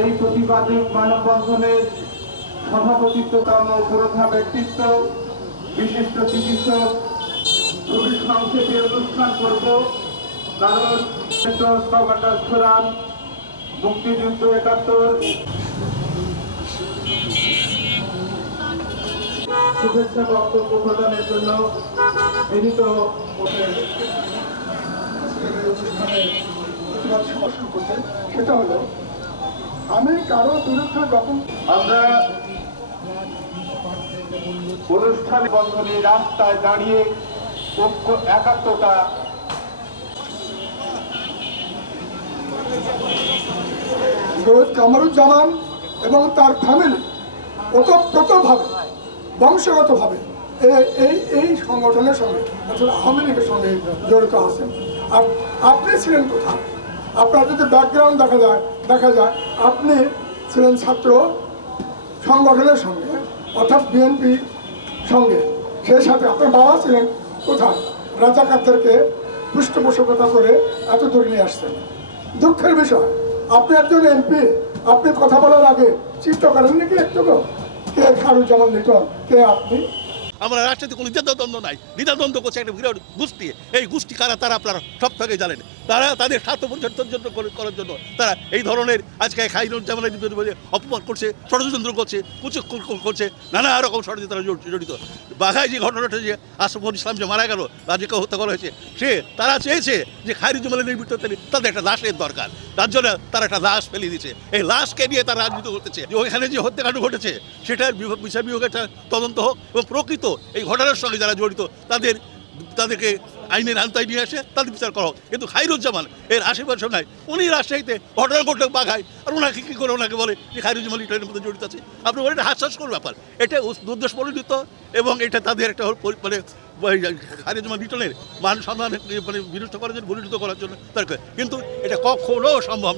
এই প্রতিবাদী মানববন্ধনের সভাপতিত্বতম পুরোধা ব্যক্তিত্ব বিশিষ্ট চিকিৎসক খুবই সংক্ষেপে অনুষ্ঠান করব, কারণ মুক্তিযুদ্ধ ৭১ শুভেচ্ছা বক্তব্য প্রদানের জন্য বিনীত সেটা হলো আমি কারো বিরুদ্ধে যখন আমরা অনুষ্ঠান বন্ধনে রাস্তায় দাঁড়িয়ে ঐক্য একাত্মতা সৈয়দ কামরুজ্জামান এবং তার ফ্যামিলি ওতপ্রোতভাবে বংশগতভাবে এই সংগঠনের সঙ্গে অর্থাৎ আওয়ামী লীগের সঙ্গে জড়িত আছেন। আর আপনি ছিলেন কোথায়? আপনার যদি ব্যাকগ্রাউন্ড দেখা যায় আপনি ছিলেন ছাত্র সংগঠনের সঙ্গে অর্থাৎ বিএনপির সঙ্গে, সেই সাথে আপনার বাবা ছিলেন কোথায়? রাজাকারদেরকে পৃষ্ঠপোষকতা করে এত দূরে নিয়ে আসছেন। দুঃখের বিষয়, আপনি একজন এমপি, আপনি কথা বলার আগে চিন্তা করেন নাকি একটু কে খায়রুজ্জামান লিটন, কে আপনি? আমরা রাষ্ট্রীয় কোনো দ্বিধাদ্বন্দ্ব নাই, দ্বিধাদ্বন্দ্ব করছে একটা বিরাট গোষ্ঠী। এই গোষ্ঠী কারা তারা আপনারা সব থেকে জানেন। তারা তাদের স্বার্থ পরিচর্যার জন্য করার জন্য তারা এই ধরনের আজকে খায়রুজ্জামানের অপমান করছে, ষড়যন্ত্র করছে, কুচক করছে, নানা রকম ষড়যন্ত্র তারা জড়িত। বাঘায় যে ঘটনাটা যে আশরাফুল ইসলাম যে মারা গেল, রাজিকে হত্যা করা হয়েছে, তারা চেয়েছে যে খায়রুজ্জামানের ভিতরে তাদের একটা লাশের দরকার, তার জন্য তারা একটা লাশ ফেলে দিচ্ছে। এই লাশকে নিয়ে তারা রাজনীতি করতেছে। ওইখানে যে হত্যাকাণ্ড ঘটেছে সেটার বিচার বিভাগের তদন্ত হোক এবং প্রকৃত এই ঘটনার সঙ্গে যারা জড়িত তাদেরকে আইনের আওতায় নিয়ে আসে, তাদের বিচার করা হোক। কিন্তু খায়রুজ্জামান এর আশেপাশে নাই, উনি রাজশাহীতে ঘটনা ঘটলে বাঘায়, আর ওনাকে কী করে ওনাকে বলে যে খায়রুজ্জামান লিটনের মধ্যে জড়িত আছে। আপনি বলেন এটা হাস্যাস্কর ব্যাপার, এটা দুর্দোষ পরিণত এবং এটা তাদের একটা মানে খায়রুজ্জামান লিটনের মান সম্মান বিনষ্ট করার জন্য, ভূমিষ্ঠ করার জন্য দরকার। কিন্তু এটা কখনো সম্ভব।